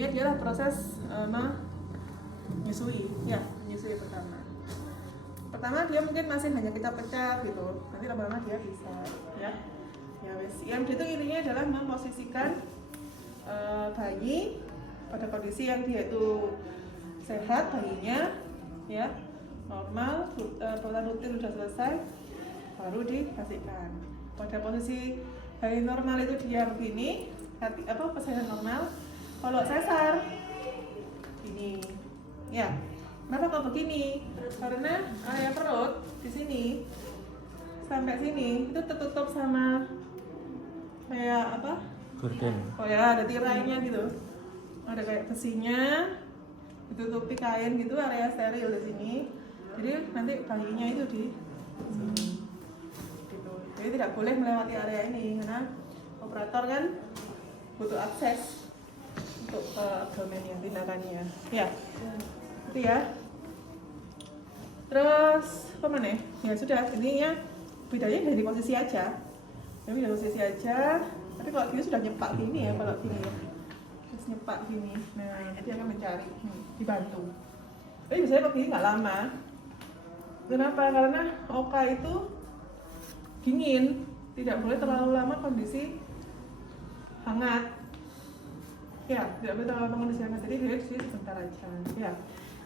intinya dia lah proses menyusui ya, menyusui pertama dia mungkin masih hanya kita pecah gitu, nanti lama-lama dia bisa ya. Ya wes, IMD itu intinya adalah memposisikan bayi pada kondisi yang dia itu sehat, bayinya ya normal, perawatan rutin sudah selesai, baru dikasihkan. Pada posisi bayi normal itu dia begini, persalinan normal. Kalau sesar ini ya, kenapa kok begini? Karena area perut di sini sampai sini itu tertutup sama kayak apa? Gorden. Oh ya, ada tirainya gitu. Ada kayak besinya, ditutupi kain gitu, area steril di sini. Jadi nanti bayinya itu di sini. Gitu. Jadi tidak boleh melewati area ini karena operator kan butuh akses untuk ke abdomennya, tindakannya. Ya. Itu ya. Terus apa mana? Ya sudah, intinya bedanya dari posisi aja. Jadi dari posisi aja. Tapi kalau gini sudah nyepak gini ya, kalau gini ya. Terus nyepak gini. Nah, dia akan mencari, dibantu. Tapi biasanya kalau gini nggak lama. Kenapa? Karena oka itu dingin, tidak boleh terlalu lama kondisi hangat. Ya, tidak boleh terlalu lama kondisi hangat. Jadi dia sih sebentar aja. Ya,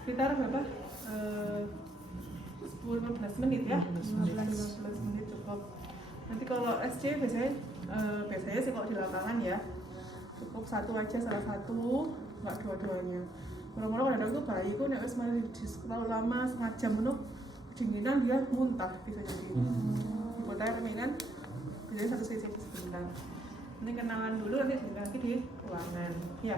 sekitar berapa? 10-15 menit ya. 15 menit cukup. Nanti kalau SC biasanya sih kalau di lapangan ya cukup satu aja, salah satu, nggak dua-duanya. Mula-mula kadang itu bayi itu nek wis mari terlalu lama setengah jam penuh kedinginan dia muntah bisa jadi. Hipotermi kan biasanya satu sesi sebentar. Nanti kenalan dulu, nanti lagi di ruangan. Ya.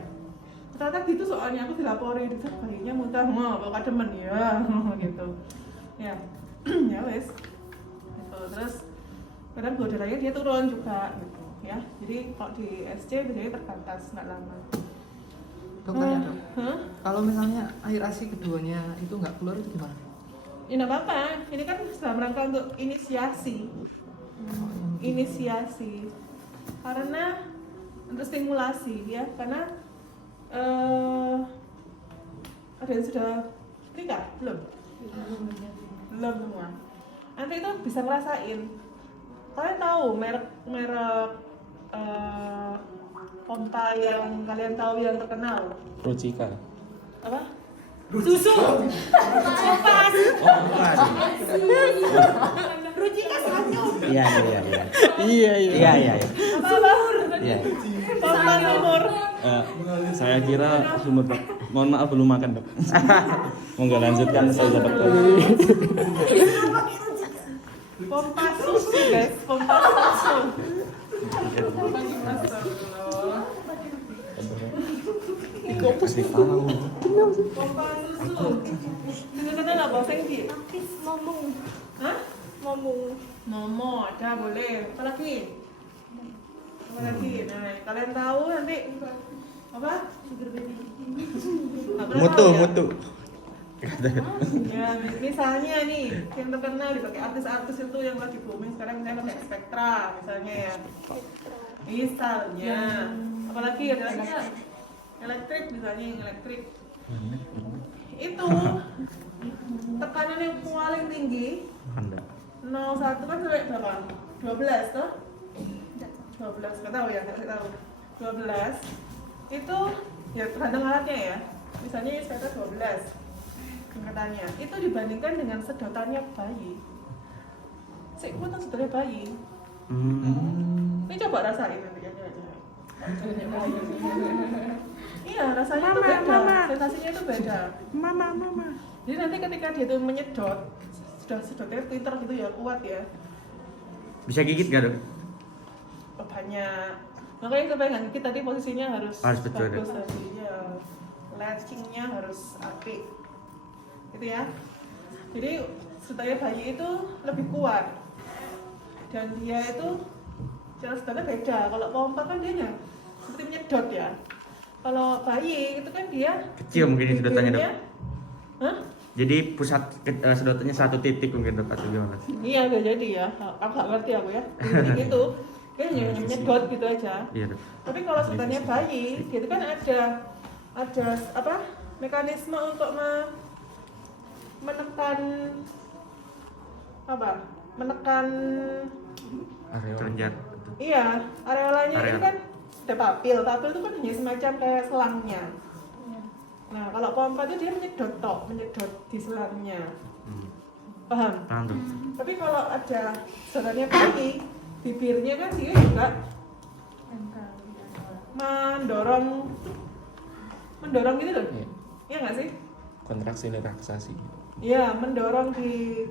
Ternyata gitu soalnya aku dilapori itu bayinya muntah, kok kademen ya gitu. Ya. Ya wes. Gitu. Terus kadang gula darahnya dia turun juga gitu ya. Jadi kalau di SC biasanya terbatas, nggak lama. Dokternya dok, kalau misalnya air ASI keduanya itu nggak keluar itu gimana? Ya nggak apa-apa, ini kan dalam rangka untuk inisiasi. Inisiasi karena untuk stimulasi ya, karena ada yang sudah nikah? Belum semua. Nanti itu bisa ngerasain. Kalian tahu merek pompa yang kalian tahu yang terkenal? Rucika. Apa? Susu. Kompas. Rucika Sanyum. Iya. Sumur. Iya. Pompa sumur. Saya kira sumur, Dok. Mohon maaf belum makan, Dok. Monggo lanjutkan, saya dapat. Pompa susu guys, pompa susu. Pasti tahu. Pompa susu. Kita nggak bahasa Inggris. Ngomong. Hah? Ngomong. Momo ada boleh. Apa lagi? Nah, kalian tahu nanti apa? Sugar baby. Mutu. Ya, misalnya nih yang terkenal dipakai artis-artis itu yang lagi booming sekarang, misalnya pakai Spectra misalnya ya. Misalnya, apalagi ada lagi elektrik misalnya, yang elektrik itu tekanan yang paling tinggi 01 kan sampai berapa? 12 toh? 12, nggak tahu ya, nggak tahu. 12 itu ya tergantung alatnya ya. Misalnya Spectra 12 tingkatannya itu dibandingkan dengan sedotannya bayi. Sedotan sedotannya bayi. Ini coba rasain nanti ya. Iya, rasanya itu beda. Sensasinya itu beda. Mama. Jadi nanti ketika dia itu menyedot, sudah sedotnya Twitter gitu ya, kuat ya. Bisa gigit gak, Dok? Banyak. Makanya kepengen kita tadi posisinya harus betul, bagus tadi ya. Latchingnya harus apik. Gitu ya. Jadi sedotnya bayi itu lebih kuat. Dan dia itu cara sedotnya beda. Kalau pompa kan dia seperti menyedot ya. Kalau bayi itu kan dia Kecil mungkin sedotannya, Dok. Hah? Jadi pusat sedotannya satu titik mungkin, Dok, atau gimana? Iya, bisa jadi ya. Aku nggak ngerti aku ya. Jadi gitu. Dia hanya menyedot gitu aja. Iya, Dok. Tapi kalau sedotannya bayi, dia itu kan ada ada apa mekanisme untuk menekan apa? Menekan kelenjar. iya, areolanya ini Areola. kan ada papil. Papil itu kan hanya semacam kayak selangnya. Nah, kalau pompa itu dia menyedot di selangnya. Paham? Paham tuh. Tapi kalau ada sarannya bayi, bibirnya kan dia juga mendorong gitu loh. Iya. Iya nggak sih? Kontraksi relaksasi. Iya, mendorong di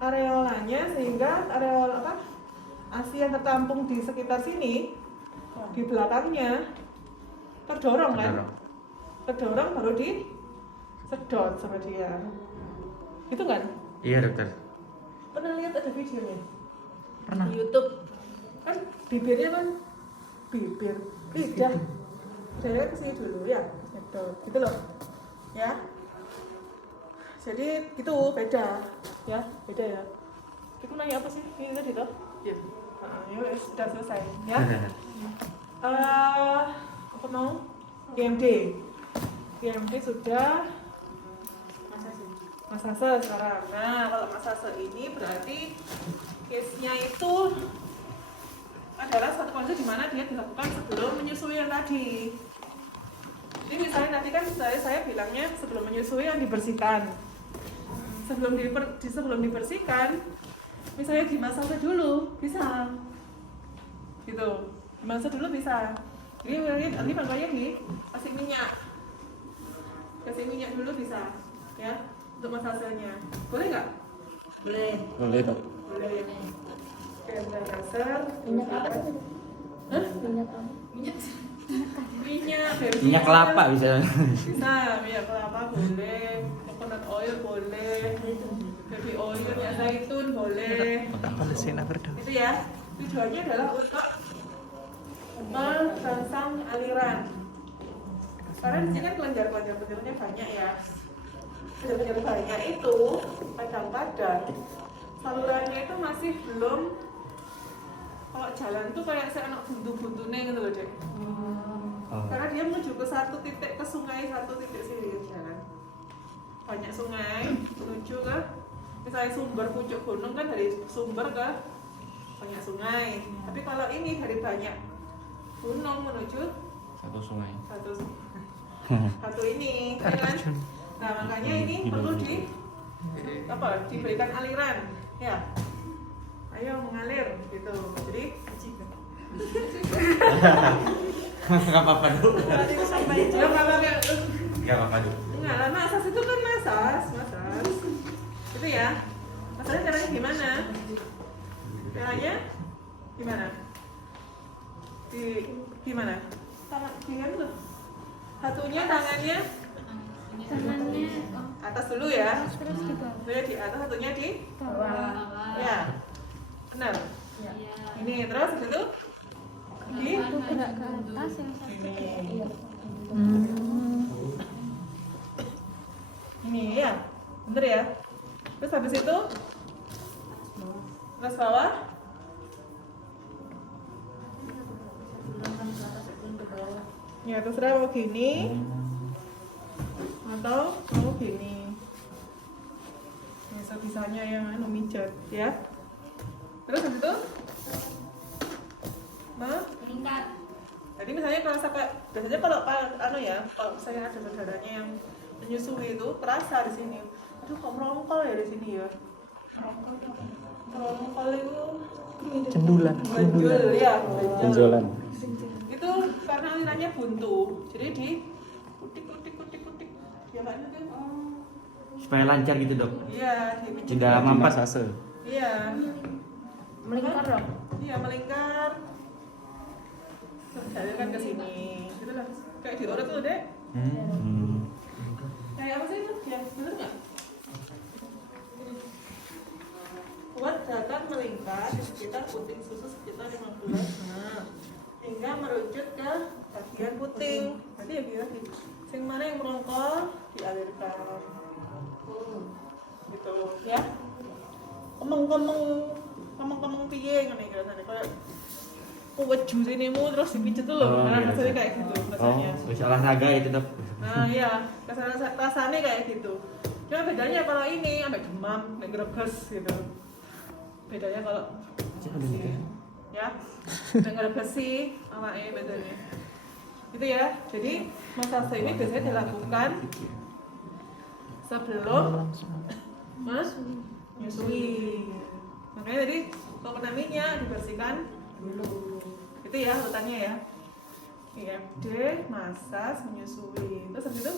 areolanya sehingga areol apa? ASI yang tertampung di sekitar sini di belakangnya terdorong kan? Terdorong baru disedot sama dia. Gitu kan? Iya dokter. Pernah lihat ada videonya? Pernah. Di YouTube kan bibirnya kan lidah saya kesini dulu ya gitu loh ya, jadi gitu beda ya itu nanya apa sih ini tadi toh ya ya sudah selesai ya. Apa mau GMD sudah masase sekarang. Nah kalau masase ini berarti case-nya itu adalah satu kondisi di mana dia dilakukan sebelum menyusui yang tadi. Jadi misalnya tadi kan saya bilangnya sebelum menyusui yang dibersihkan. Sebelum dibersihkan, misalnya dimasake dulu bisa, gitu. Dimasak dulu bisa. Jadi nanti makanya dikasih minyak dulu bisa, ya untuk masasenya. Boleh nggak? Boleh. Boleh dok. Boleh. Kayak dasar. Minyak apa tuh? Hah? Minyak apa? Minyak kelapa bisa. Bisa, minyak kelapa boleh, coconut oil boleh, baby oil, minyak zaitun boleh. Itu ya. Tujuannya adalah untuk merangsang aliran. Karena di sini kan kelenjar-kelenjarnya banyak ya. Kelenjar banyak itu kadang-kadang salurannya itu masih belum. Kalau jalan tuh kayak saya anak buntu-buntunya gitu loh dek. Karena dia menuju ke satu titik ke sungai, satu titik sini jalan. Banyak sungai menuju ke misalnya sumber pucuk gunung kan dari sumber ke banyak sungai. Tapi kalau ini dari banyak gunung menuju Satu sungai. satu ini, ya kan? Nah makanya ini perlu diberikan aliran, ya. Ayo mengalir gitu. Jadi Gak apa-apa dok. Gak apa-apa dok. enggak lah, masas itu kan masas. Itu ya. Masalahnya caranya gimana? Caranya gimana? Gimana? Tangan gimana tuh? Satunya tangannya atas dulu ya. Terus di bawah. Satunya di atas, satunya di Bawah. ya. Benar. Ini terus itu di Satu gerak ke atas, yang satu iya. ini ya. Bener ya. Terus habis itu atas bawah. Ya terserah mau gini atau mau gini. Bisa-bisanya yang mijat ya. Terus habis itu Meningkat. jadi misalnya kalau sampai biasanya kalau kalau misalnya ada saudaranya yang menyusui itu terasa di sini. Aduh kok merongkol ya di sini ya. Merongkol itu Cendulan. benjol ya, Benjolan. Itu karena alirannya buntu. Jadi di kutik. Ya kan itu. Supaya lancar gitu dok. Iya, Tidak mampas ase. Iya. Melingkar dong. Iya, melingkar. Dialirkan ke sini. Gitu lah. Kayak diurut tuh, Dek. Kayak apa sih itu? Ya, bener nggak? Kuat datang melingkar di sekitar puting susu sekitar 15. Nah, hingga merucut ke bagian puting. Nanti ya biar sing mana yang merongkol dialirkan. Gitu ya. Kemeng piye ngene iki rasane kayak weju sinimu terus dipijet tuh loh. Nah, iya, rasanya iya. kayak gitu Oh, rasanya. wis olahraga itu dok. Nah, iya, rasanya kayak gitu. Cuma bedanya kalau ini sampai demam, sampai greges gitu. Bedanya kalau ya, sampai greges sih sama ini bedanya. Gitu ya. Jadi massage ini biasanya dilakukan sebelum menyusui. Makanya tadi vitaminnya dibersihkan dulu. Itu ya urutannya ya. IFD, massage, menyusui. Terus habis itu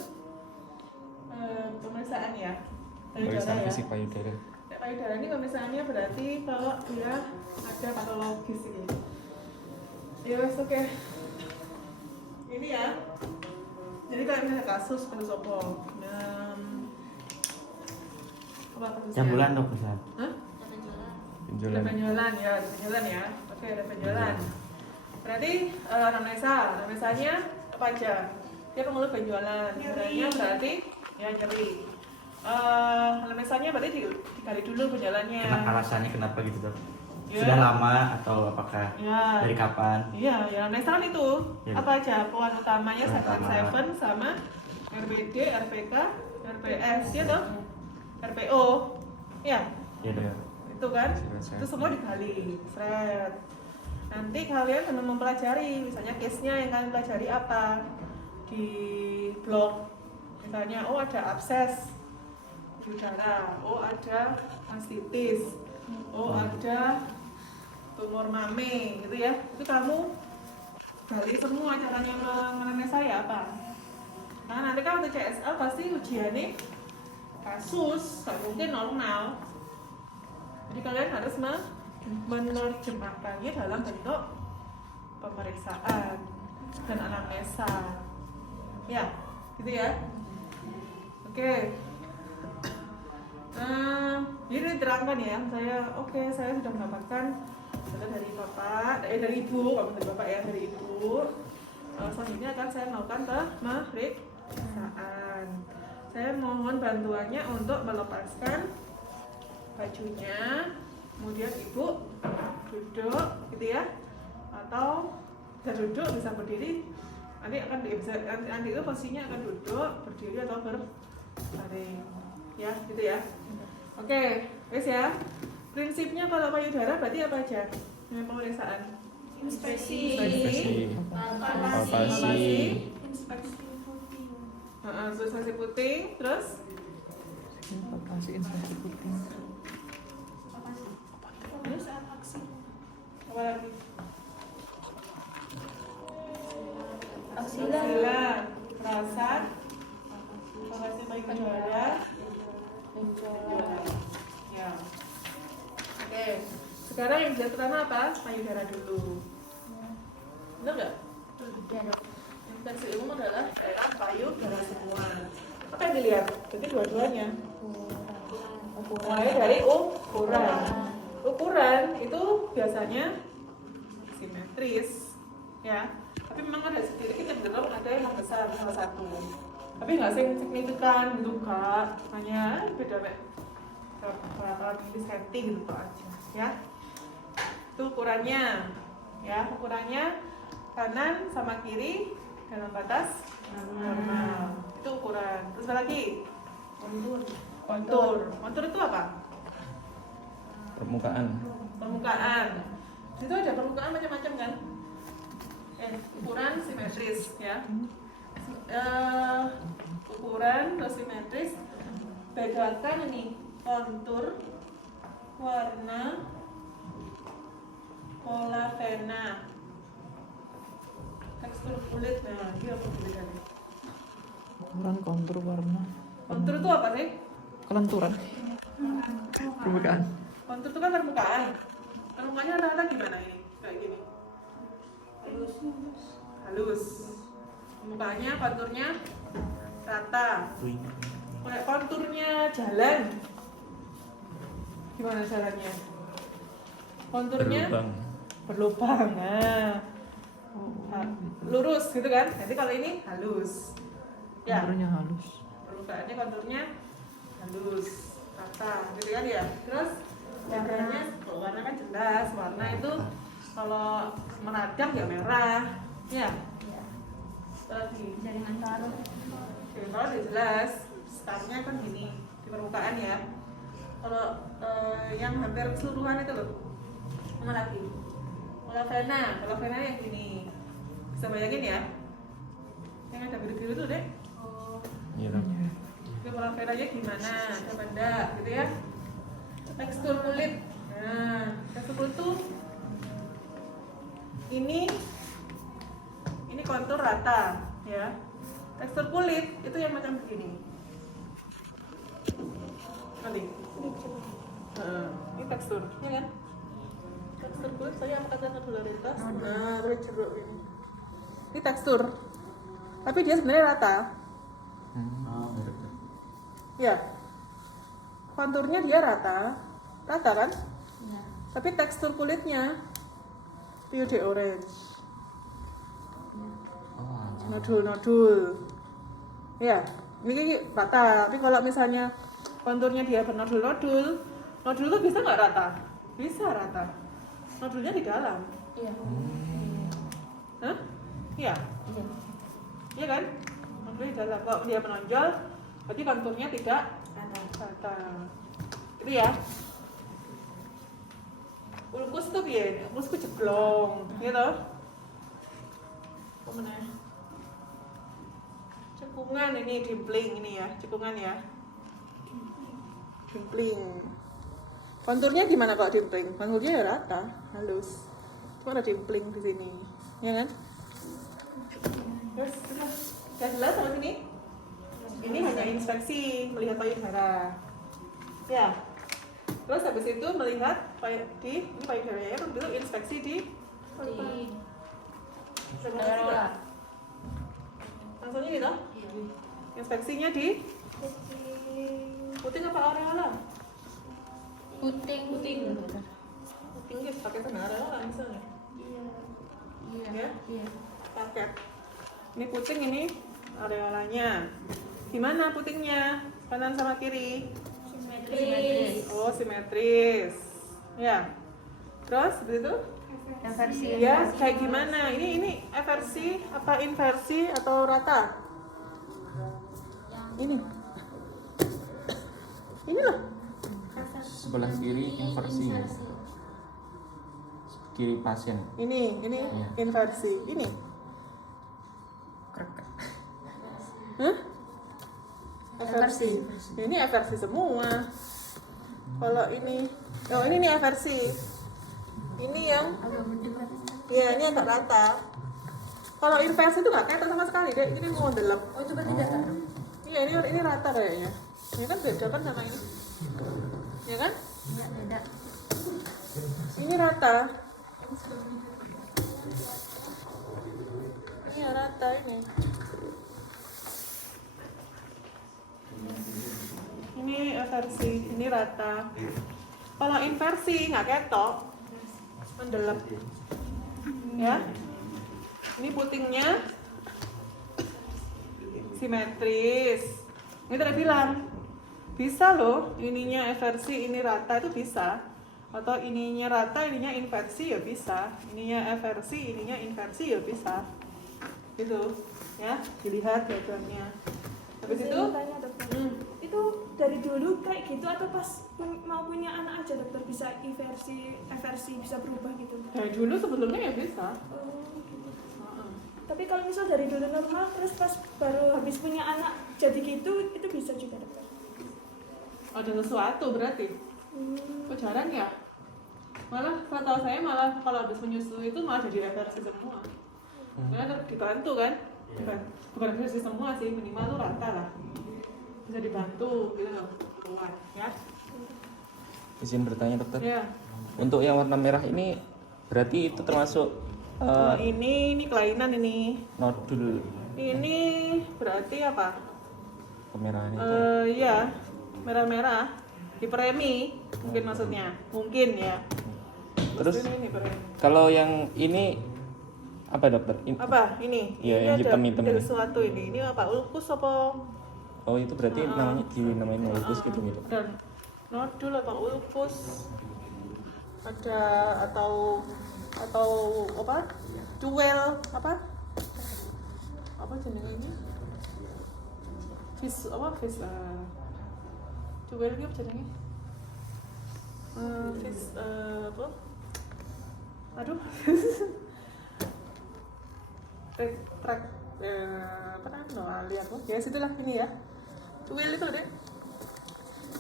pemeriksaan ya. Pemeriksaan Payudara ya. fisik payudara. Payudara ini pemeriksaannya berarti kalau dia ada patologis ini. Ya wes oke. Ini ya. Jadi kalau misalnya kasus penusopong, apa kasusnya? Jambulan dok bisa. Hah? Penjualan. Ada penjualan ya, ada penjualan ya. Oke, ada penjualan. Berarti anamnesanya apa aja? Dia pengeluh penjualan. Sebenarnya berarti ya nyeri. Anamnesanya berarti digali dulu penjualannya. Alasannya kenapa gitu dok? Ya. Sudah lama atau apakah Ya. dari kapan? Iya, ya anamnesa kan itu. Ya. Apa aja? Poin utamanya Poin Seven utama. Seven sama RBD, RPK, RPS ya toh? RPO. Ya. Iya dok. Itu kan Silakan. itu semua digali seret. Nanti kalian sambil mempelajari misalnya case-nya yang kalian pelajari apa di blog, misalnya oh ada abses di udara, oh ada mastitis, oh ada tumor mame gitu ya. Itu kamu gali semua caranya mengenai saya apa. Nah nanti kan untuk CSL pasti ujiannya kasus, tak mungkin normal. Jadi kalian harus menerjemahkannya dalam bentuk pemeriksaan dan anamnesa. Ya, gitu ya. Oke. Jadi diterangkan ya, saya sudah mendapatkan data dari bapak, dari ibu, kalau dari bapak ya dari ibu. Selanjutnya akan saya melakukan pemeriksaan. Saya mohon bantuannya untuk melepaskan bajunya, kemudian ibu duduk gitu ya, atau bisa duduk bisa berdiri, nanti itu posisinya akan duduk, berdiri atau berbaring ya gitu ya. Oke, wes ya. Prinsipnya kalau payudara berarti apa aja dengan pemeriksaan? Inspeksi. Palpasi. Inspeksi puting, terus Palpasi, inspeksi puting. apa lagi? Aksila. Perasaan, palpasi payudara, ya. Oke, sekarang yang dilihat pertama apa? Payudara dulu. Benar nggak? Ya dok. Infeksi umum adalah daerah payudara semua. Apa yang dilihat? Jadi dua-duanya. Mulai dari ukuran. Ukuran itu biasanya simetris, ya. Tapi memang ada sedikit cenderung ada yang besar salah satu. Tapi nggak signifikan gitu kak. Hanya beda berapa senti gitu kok aja, ya. Itu ukurannya, ya. Ukurannya kanan sama kiri dalam batas normal. Itu ukuran. Terus apa lagi? Kontur itu apa? Permukaan. Itu ada permukaan macam-macam kan? Ukuran simetris ya. Ukuran terus simetris. Bedakan ini kontur, warna, pola vena, tekstur kulit. Nah, ini apa bedanya? Ukuran, kontur, warna. Kontur itu apa sih? Kelenturan. Permukaan. Kontur itu kan permukaan. Permukaannya rata-rata gimana ini? Kayak gini. Halus. Permukaannya, konturnya rata. Kayak konturnya jalan. Gimana jalannya? Konturnya berlubang. Nah, lurus gitu kan? Nanti kalau ini halus. Ya. Konturnya halus. Permukaannya konturnya halus, rata, gitu kan ya. Terus warnanya, warna kan jelas. Warna itu Kalau meradang ya merah. Ya. Iya. Lagi. Jaringan paru. Oke, kalau udah jelas, startnya kan gini di permukaan ya. Kalau yang hampir keseluruhan itu loh, mana lagi? Kalau vena yang gini, bisa bayangin ya? Yang ada biru-biru tuh deh. Oh, Iya dok. itu kalau venanya gimana? Coba enggak, gitu ya? Tekstur kulit. Nah, tekstur kulit tuh ini kontur rata, ya. Tekstur kulit itu yang macam begini. Nanti. Ini tekstur, ya kan? Tekstur kulit saya apa kata modularitas? Nah, boleh ceruk ini. Ini tekstur, tapi dia sebenarnya rata. Ya, konturnya dia rata kan? Iya. Tapi tekstur kulitnya periode orange, nodul-nodul. Ya, ini rata. Tapi kalau misalnya konturnya dia bernodul-nodul, nodul itu bisa nggak rata? Bisa rata. Nodulnya di dalam. Iya. Hah? Iya. Iya. Iya kan? Nodulnya di dalam. Kalau dia menonjol, berarti konturnya tidak rata. Itu ya. Ulkus tuh piye? Ulkus jeblong, gitu. Apa meneh? Cekungan ini dimpling ini ya, cekungan ya. Dimpling. Konturnya gimana kalau dimpling? Konturnya ya rata, halus. Cuma ada dimpling di sini, ya kan? Terus udah jelas sama sini? Ini hanya inspeksi melihat payudara. Ya. Terus habis itu melihat di payudaranya itu dulu inspeksi di Daerah. langsung ini toh? Iya. Inspeksinya di puting apa areola? Puting. Puting guys, pakai sama areola misalnya. Iya. Ya? Iya. Paket. Ini puting, ini areolanya. Gimana putingnya? Kanan sama kiri? Simetris. Oh, simetris. Ya. Terus begitu? Inversi. Ya, kayak gimana? Ini eversi apa inversi atau rata? Ini. Ini loh. Sebelah kiri inversi. Kiri pasien. Ini Iya. inversi. Ini. Hah? Eversi. Ini eversi semua. Kalau ini, oh ini nih eversi. Ini yang, ya ini agak rata. Kalau inversi itu nggak ketok sama sekali deh. Ini mau dalam. Oh, itu berarti datar. Iya ini rata kayaknya. Ini kan beda kan sama ini. Ya kan? Enggak beda. Ini rata. Ini rata ini. Ini eversi, ini rata. Kalau inversi nggak ketok, mendelep. Ya. Ini putingnya simetris. Ini tadi bilang bisa loh, ininya eversi, ini rata itu bisa. Atau ininya rata, ininya inversi ya bisa. Ininya eversi, ininya inversi ya bisa. Gitu, ya. Dilihat diagramnya. Habis itu, Tanya dokter, itu dari dulu kayak gitu atau pas mau punya anak aja dokter bisa eversi bisa berubah gitu? dari dulu sebelumnya ya bisa. Oh, gitu. Tapi kalau misal dari dulu normal terus pas baru habis punya anak jadi gitu itu bisa juga dokter? Ada sesuatu berarti. Kok jarang ya? Malah setahu saya malah kalau habis menyusui itu malah jadi eversi semua. Karena dibantu kan? Bukan eversi semua sih, minimal tuh rata lah. Bisa dibantu gitu loh. Kuat ya. Izin bertanya dokter. Ya. Untuk yang warna merah ini berarti itu termasuk Ini kelainan ini. nodul Ini berarti apa? kemerahan itu. Ya, merah-merah. Hiperemi mungkin maksudnya. Mungkin ya. Terus Ini hiperemi. kalau yang ini apa dokter? Apa ini? Iya, Ini yang ada hitam-hitam ini. sesuatu ini. Ini apa? Ulkus apa? Oh itu berarti namanya dinamain ulkus gitu gitu. Dan nodul apa ulkus? Ada atau atau apa? Cuel apa jenengnya? Fish cuel iki apa jenenge? Fish apa? Aduh. Track apa namanya? Lihat ya situlah ini ya. Cuel itu deh.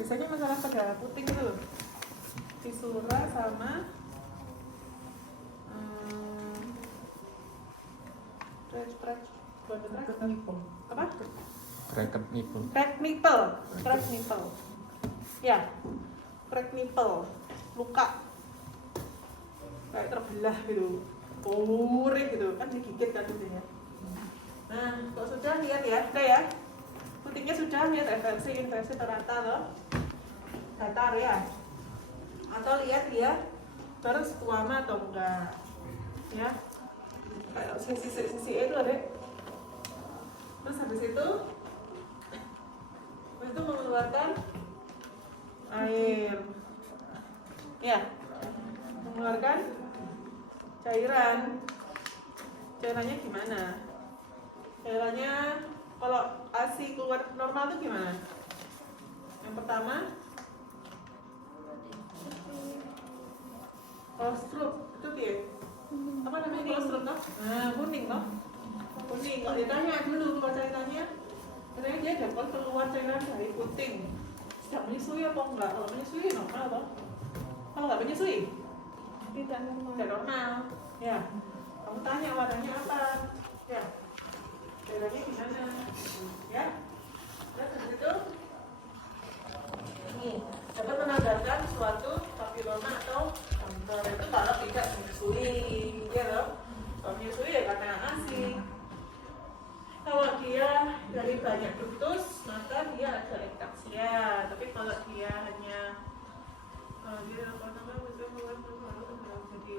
Biasanya masalah pada puting itu loh. Fisura sama track apa? Bracket nipple. Crack nipple. Ya, crack nipple, luka kayak terbelah gitu, purih gitu kan digigit kan biasanya. Nah, kalau sudah lihat ya, udah ya, putingnya sudah lihat inversi terata loh, datar ya, atau lihat dia baru sekuama atau enggak, ya, kayak sisi itu ada. Terus habis itu mengeluarkan air, ya, mengeluarkan cairannya gimana? Cairannya kalau ASI keluar normal itu gimana? Yang pertama, kolostrum itu dia. Apa namanya kolostrum toh? Nah, kuning toh? Kuning. Kalau ditanya dulu keluar cairannya, katanya dia dapat keluar cairan dari puting. Sedang menyusui apa enggak? Kalau menyusui normal toh? Kalau nggak menyusui? Tidak normal. Tidak normal. Ya. Kamu tanya warnanya apa? Ya. Cairannya gimana? Ya. Terus habis itu ini dapat menandakan suatu papiloma atau kanker itu kalau tidak menyusui, ya loh. Kalau menyusui ya karena ASI. Kalau dia dari banyak ductus, maka dia ada ektaksia. Tapi kalau dia hanya dia apa namanya bisa keluar jadi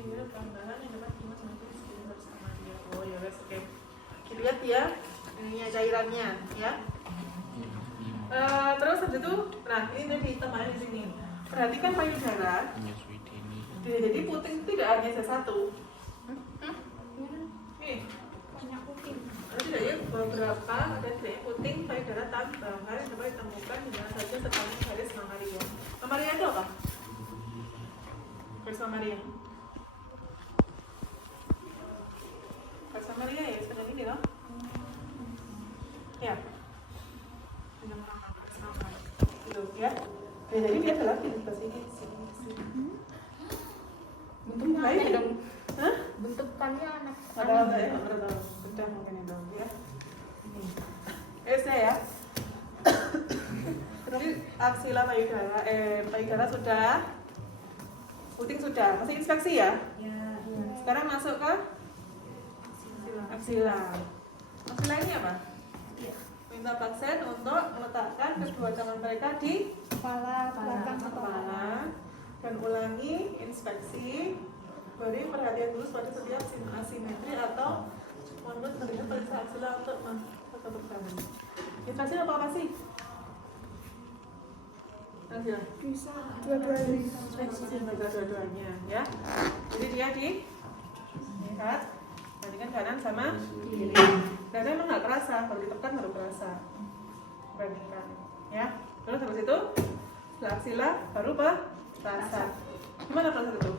dia tambahan yang dapat cuma nanti bersama dia. Oh ya wes oke. Kita lihat ya ininya cairannya ya. Terus habis itu, nah ini tadi ditambahnya di sini. Perhatikan payudara. Jadi puting tidak hanya satu. Nih. Tidak ya, beberapa ada tidak puting payudara tambahan yang dapat ditemukan di mana saja sepanjang garis mamalia. Mamalia itu apa? Garis mamalia. Garis mamalia ya seperti ini loh. Ya. Gitu ya. Jadi dia adalah di sini. Bentuk lain dong. Hah? Bentukannya anak. Ada ya, betul. Betul mungkin itu ya. Ini. Ya. Terus aksila payudara sudah. Puting sudah. Masih inspeksi ya? Ya. Sekarang masuk ke aksila. Aksila ini apa? Iya. Minta pasien untuk meletakkan kedua tangan mereka di Kepala, belakang kepala dan ulangi inspeksi. Beri perhatian dulu pada setiap asimetri atau menurut melihat periksa aksila untuk tetap berjalan. Inspeksi apa sih? Aksila. bisa dua-duanya. Inspeksi baca dua-duanya ya. Jadi dia lihat, bandingkan kanan sama kiri. Dan emang nggak kerasa, kalau ditekan baru kerasa. Bandingkan, ya. Terus habis itu setelah aksila baru perasa. Gimana perasa itu?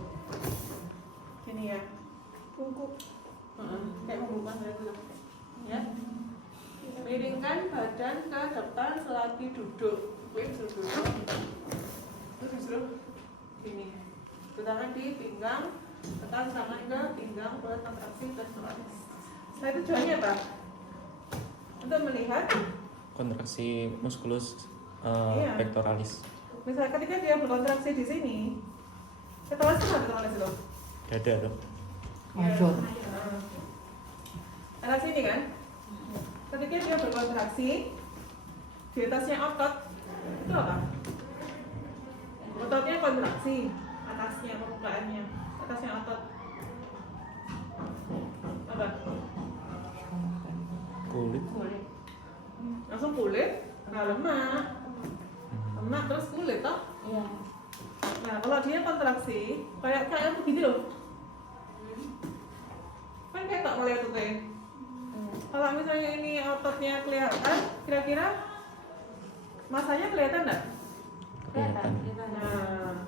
Gini ya. Bungkuk. Kayak membungkuk dulu. Ya. Miringkan badan ke depan selagi duduk. Disuruh duduk. Terus disuruh gini. Tangan di pinggang, tekan tangan ke pinggang buat kontraksi pectoralis. Setelah itu tujuannya apa? Untuk melihat Kontraksi muskulus Iya. pectoralis. misalnya ketika dia berkontraksi di sini, pectoralis itu pectoralis loh. Dada dong. Ngajor. Arah sini kan? Ketika dia berkontraksi, di atasnya otot itu apa? Ototnya kontraksi, atasnya pembukaannya, atasnya otot apa? Kulit. Kulit. Langsung kulit, nah lemak terus kulit toh? Iya. Nah, kalau dia kontraksi, kayak begini loh. Kan kayak tak ngeliat tuh kayak. Kalau misalnya ini ototnya kelihatan, kira-kira masanya kelihatan nggak? Kelihatan. Nah,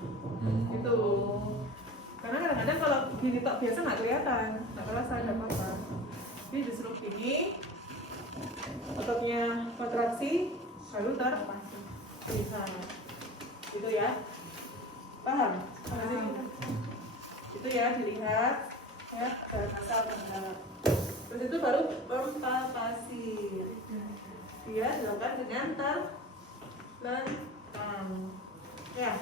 itu. Karena kadang-kadang kalau gini tok biasa nggak kelihatan, nggak kerasa ada apa-apa. Jadi disuruh gini, ototnya kontraksi, lalu bisa. Gitu ya. Paham? Itu ya dilihat, ya ada rasa atau enggak. Terus itu baru palpasi. Dia dilakukan dengan terlentang. Ya.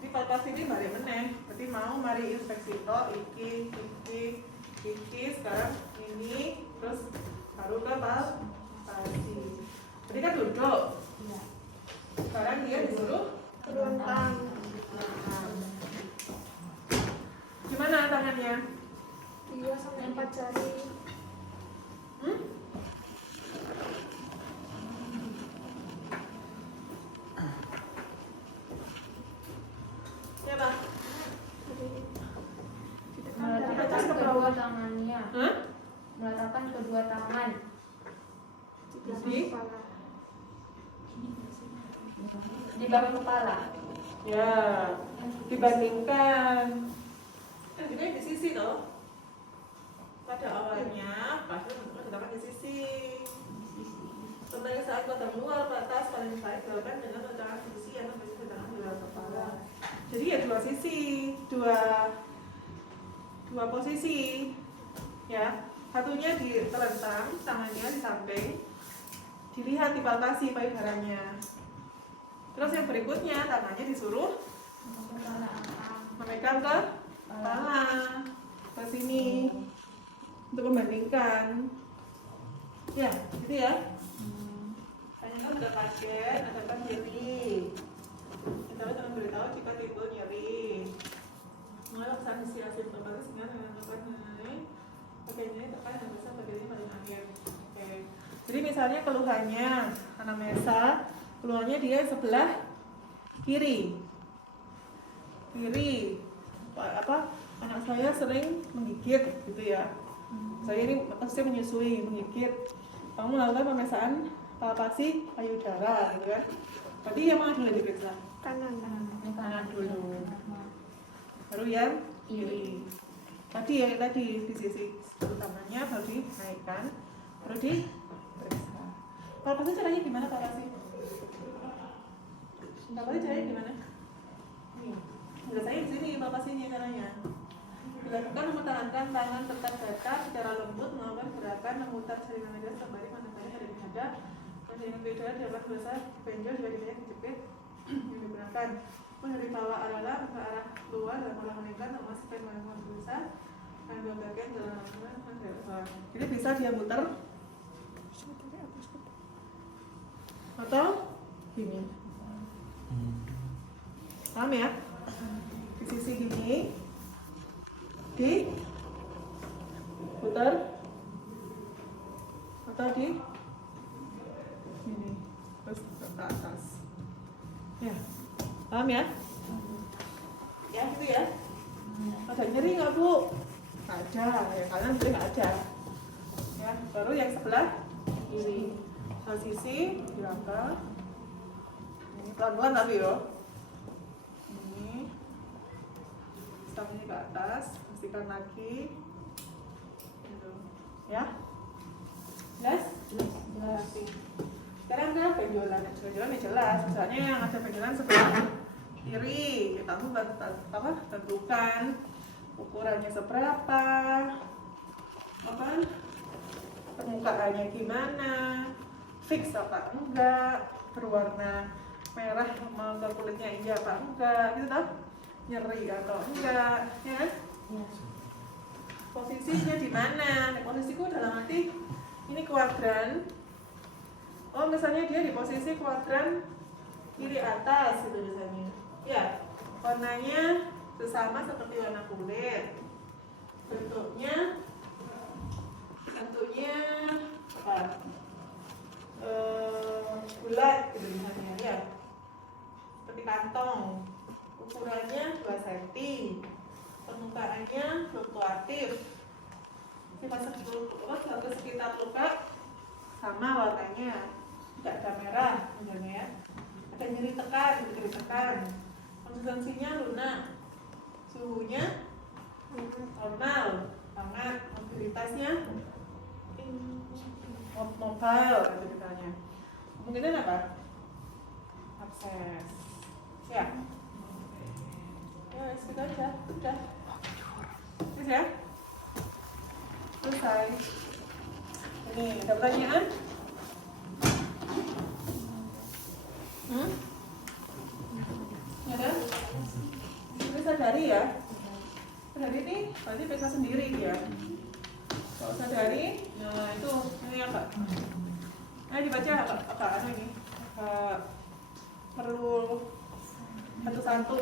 Jadi palpasi ini balik meneh. Berarti mau mari inspeksi tok iki, sekarang ini, terus baru ke palpasi. Tadi kan duduk. Sekarang dia disuruh terlentang. Gimana tangannya? 3 sampai 4 jari. Ya, Bang. Meletakkan kedua tangannya. Hah? Meletakkan kedua tangan. Di belakang kepala. Ya, dibandingkan kan juga di sisi toh. Pada awalnya pasti menggunakan di sisi. Tentang saat pada luar ke atas paling baik dilakukan dengan meletakkan di sisi yang posisi tangan di belakang kepala. Jadi ya dua sisi, dua posisi. Ya, satunya ditelentang, tangannya di samping. Dilihat dipalpasi payudaranya. Terus yang berikutnya tangannya disuruh memegang ke kepala, ke sini untuk membandingkan. Ya, gitu ya. Hanya kan ada pasien, ada kan nyeri. Kita harus memberitahu jika timbul nyeri. Mengalami sanksi asimptomatis dengan menentukan pakaiannya terkait dengan masa bagiannya paling akhir. Oke. Jadi misalnya keluhannya anamnesa, keluhannya dia sebelah kiri. Anak saya sering menggigit gitu ya. Saya ini pasti menyusui, menggigit. Kamu melakukan pemeriksaan palpasi payudara gitu kan. Berarti yang mana dulu diperiksa? Kanan. Kanan dulu. Baru yang kiri. Tadi yang tadi di sisi utamanya baru dinaikkan, baru diperiksa. Palpasi caranya gimana palpasi? Palpasi caranya gimana? Biasanya di sini palpasinya caranya. Dilakukan memutarkan tangan tetap datar secara lembut melakukan gerakan memutar jaringan media sembari menempelnya pada dada. Jaringan media dapat berusaha benjol jika dirinya kejepit yang digunakan. Dari bawah arah ke arah luar dan malah menekan untuk masukkan melakukan berusaha dan dua bagian dalam jadi bisa dia muter atau gini. Paham ya? Di sisi gini di putar atau di sini terus ke atas ya. Paham ya? Ya gitu ya. Ada nyeri nggak Bu? Ada, yang kanan nyeri nggak ada. Ya, baru yang sebelah kiri. Sisi dirangka. Ini pelan-pelan tapi yo. Ini stangnya ke atas, pastikan lagi. Gitu. Ya. Jelas? Jelas. Sekarang kan benjolan ya jelas. Misalnya yang ada benjolan sebelah kiri, kamu tentukan ukurannya seberapa, permukaannya gimana, fix apa enggak, berwarna merah sama kulitnya hijau apa enggak, gitu toh, nyeri atau enggak, ya kan? Posisinya di mana? Posisiku dalam arti ini kuadran. Oh, misalnya dia di posisi kuadran kiri atas gitu misalnya. Ya, warnanya sama seperti warna kulit. Bentuknya apa? Bulat gitu misalnya ya. Seperti kantong. permukaannya fluktuatif. Sifat sekitar luka sama warnanya, tidak ada merah, misalnya ya. Ada nyeri tekan, konsistensinya lunak, suhunya normal, hangat, mobilitasnya mobile, gitu misalnya. Kemungkinan apa? Abses. Ya. Ya, itu aja. Udah. Terus ya? Selesai. Ini ada pertanyaan? Ada? Ini sadari ya. Sadari ini berarti periksa sendiri dia. Kalau sadari, nah itu ini agak. Dibaca agak ini. Perlu satu-satu.